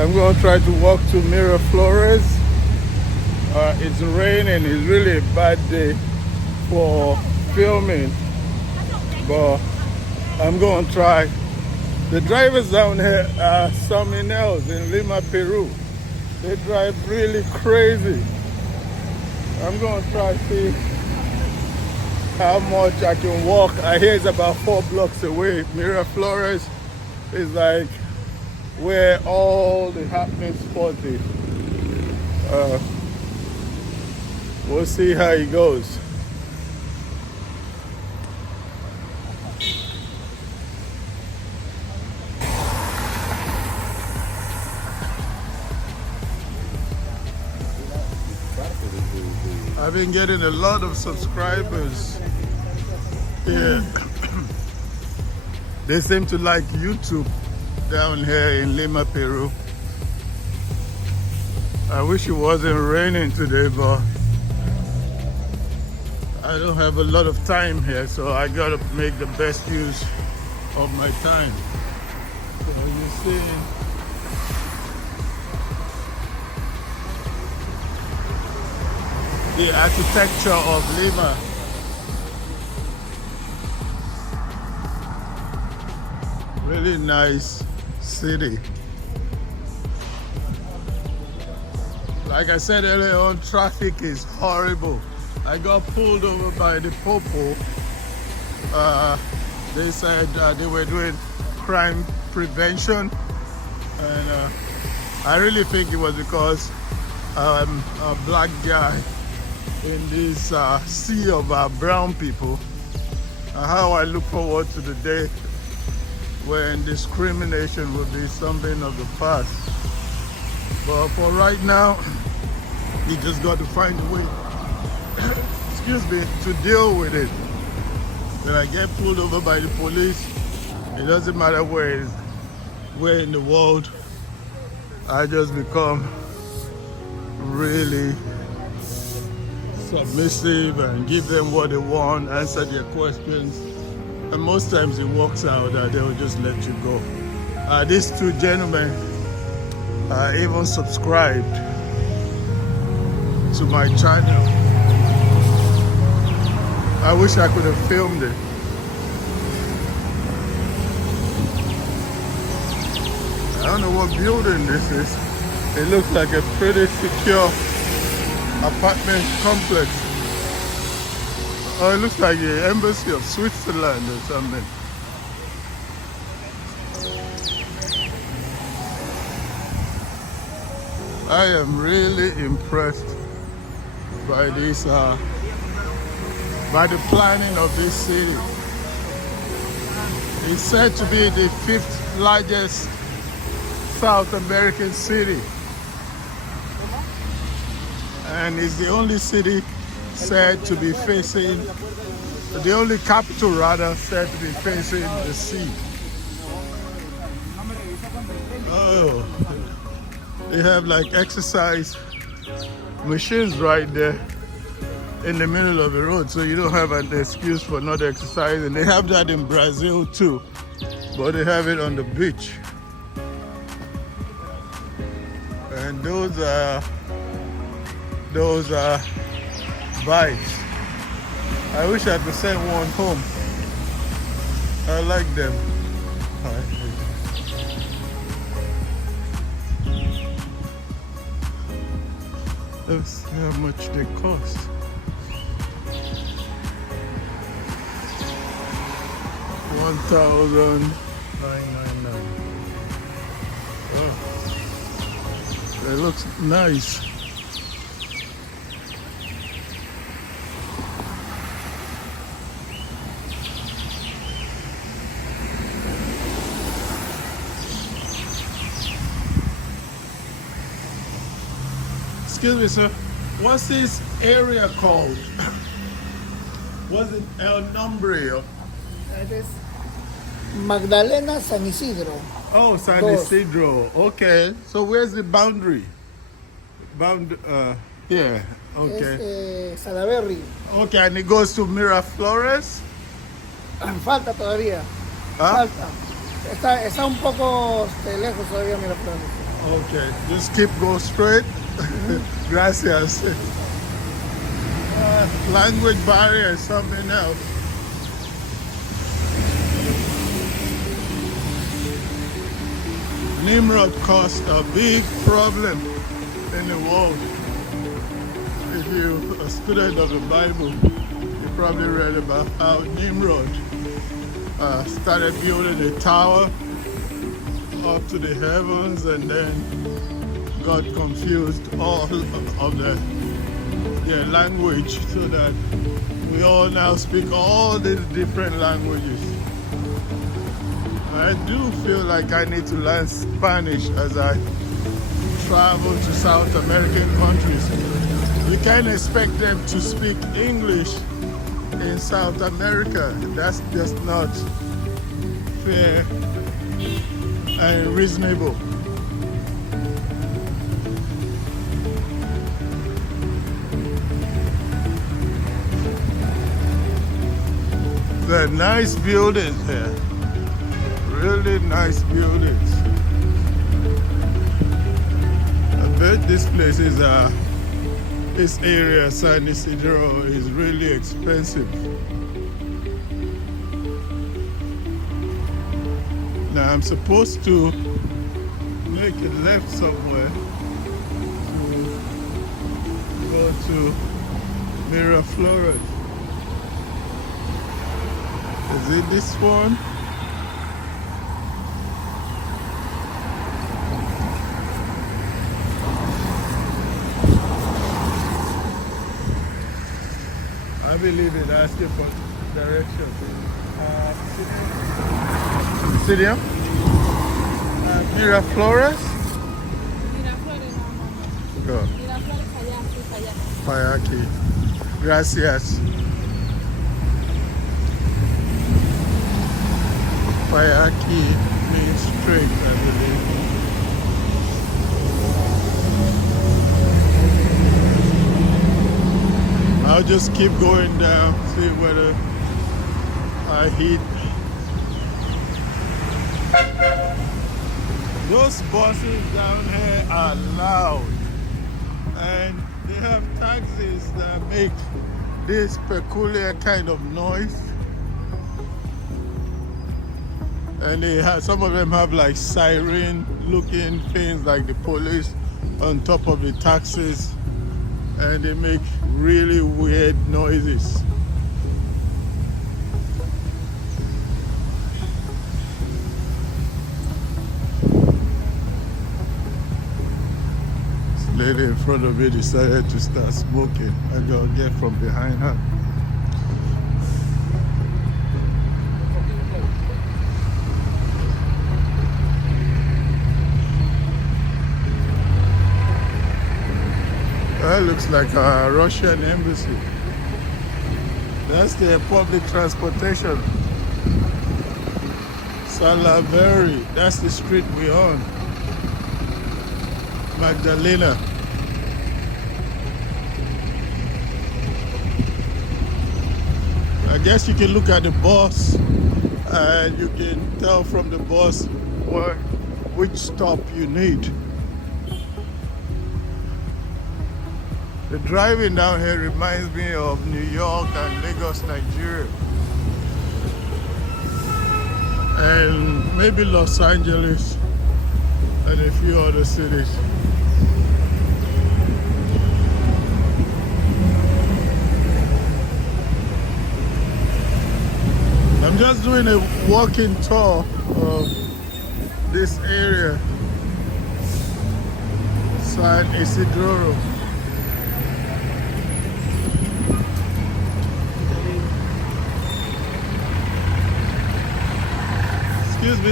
I'm going to try to walk to Miraflores. It's raining. It's really a bad day for filming, but I'm going to try. The drivers down here are something else in Lima, Peru. They drive really crazy. I'm going to try to see how much I can walk. I hear it's about 4 blocks away. Miraflores is like where all the happening spot is. We'll see how it goes. I've been getting a lot of subscribers here. They seem to like YouTube down here in Lima, Peru. I wish it wasn't raining today, but I don't have a lot of time here, so I gotta make the best use of my time. So you see, the architecture of Lima. Really nice city. Like I said earlier on, traffic is horrible. I got pulled over by the popo. They said they were doing crime prevention, and I really think it was because I'm a black guy in this sea of brown people. How I look forward to the day when discrimination will be something of the past. But for right now, you just got to find a way, excuse me, to deal with it. When I get pulled over by the police, it doesn't matter where in the world, I just become really submissive and give them what they want, answer their questions. And most times it works out that they will just let you go. These two gentlemen even subscribed to my channel. I wish I could have filmed it. I don't know what building this is. It looks like a pretty secure apartment complex. Oh, it looks like the embassy of Switzerland or something. I am really impressed by this, by the planning of this city. It's said to be the 5th largest South American city, and it's the only city said to be facing, the only capital rather, said to be facing the sea. Oh, they have like exercise machines right there in the middle of the road, so you don't have an excuse for not exercising. They have that in Brazil too, but they have it on the beach. And those are bikes. I wish I could send one home. I like them. Let's see how much they cost. $1,999. Oh, that looks nice. Excuse me, sir. What's this area called? Was it El Nombre? It is Magdalena San Isidro. Oh, San Isidro. Okay. So where's the boundary? Yeah. Okay. Es Salaberry. Okay, and it goes to Miraflores? Falta todavía. ¿Ah? Falta. Está un poco lejos todavía Miraflores. Okay, just keep go straight. Gracias. Language barrier is something else. Nimrod caused a big problem in the world. If you're a student of the Bible, you probably read about how Nimrod started building a tower up to the heavens, and then got confused all of their language, so that we all now speak all these different languages. I do feel like I need to learn Spanish as I travel to South American countries. You can't expect them to speak English in South America. That's just not fair and reasonable. They're nice buildings here. Really nice buildings. I bet this place is this area, San Isidro, is really expensive. Now I'm supposed to make a left somewhere to go to Miraflores. Is it this one? I believe it asking for direction. Stadium? Miraflores? Miraflores, no. Go. Miraflores, allá, sí, allá. Para aquí. Gracias. Para aquí means straight, I believe. I'll just keep going down, see whether I hit. Those buses down here are loud, and they have taxis that make this peculiar kind of noise. And they have, some of them have like siren looking things like the police on top of the taxis, and they make really weird noises. This lady in front of me decided to start smoking. I gotta get from behind her. That looks like a Russian embassy. That's their public transportation. Salaveri, that's the street we're on. Magdalena. I guess you can look at the bus and you can tell from the bus which stop you need. The driving down here reminds me of New York and Lagos, Nigeria. And maybe Los Angeles and a few other cities. I'm just doing a walking tour of this area, San Isidoro. Excuse me,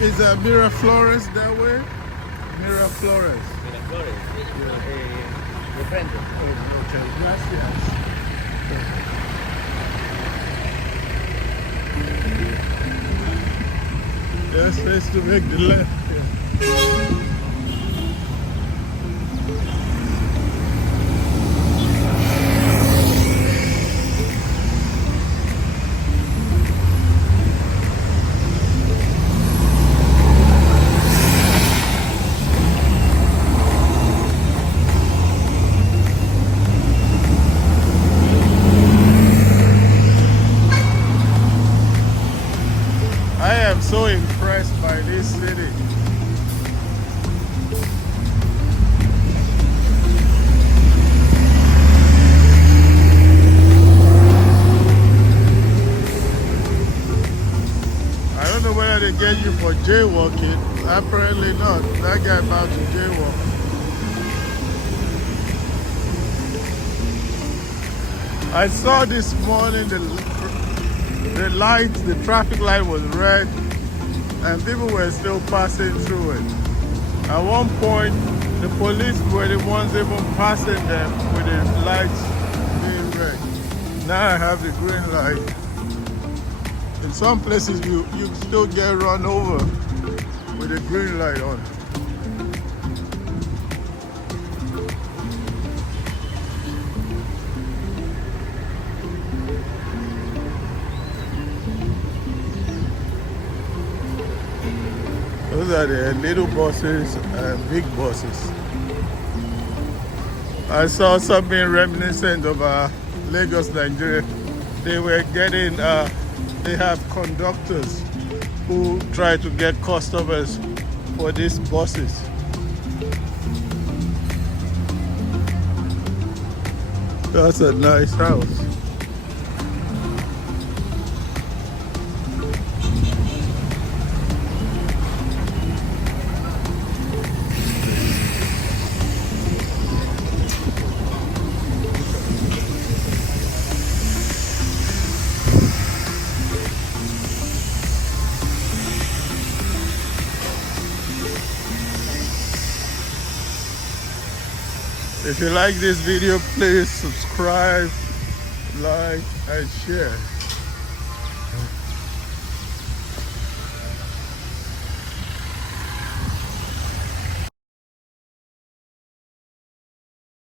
is Miraflores that way? Miraflores. Miraflores, de frente. Okay, gracias. There's space to make the left here. by this city. I don't know whether they get you for jaywalking. Apparently not. That guy about to jaywalk. I saw this morning the light, the traffic light was red and people were still passing through it. At one point, the police were the ones even passing them with the lights being red. Now I have the green light. In some places, you still get run over with the green light on. Those are the little buses and big buses. I saw something reminiscent of Lagos, Nigeria. They were getting, they have conductors who try to get customers for these buses. That's a nice house. If you like this video, please subscribe, like, and share.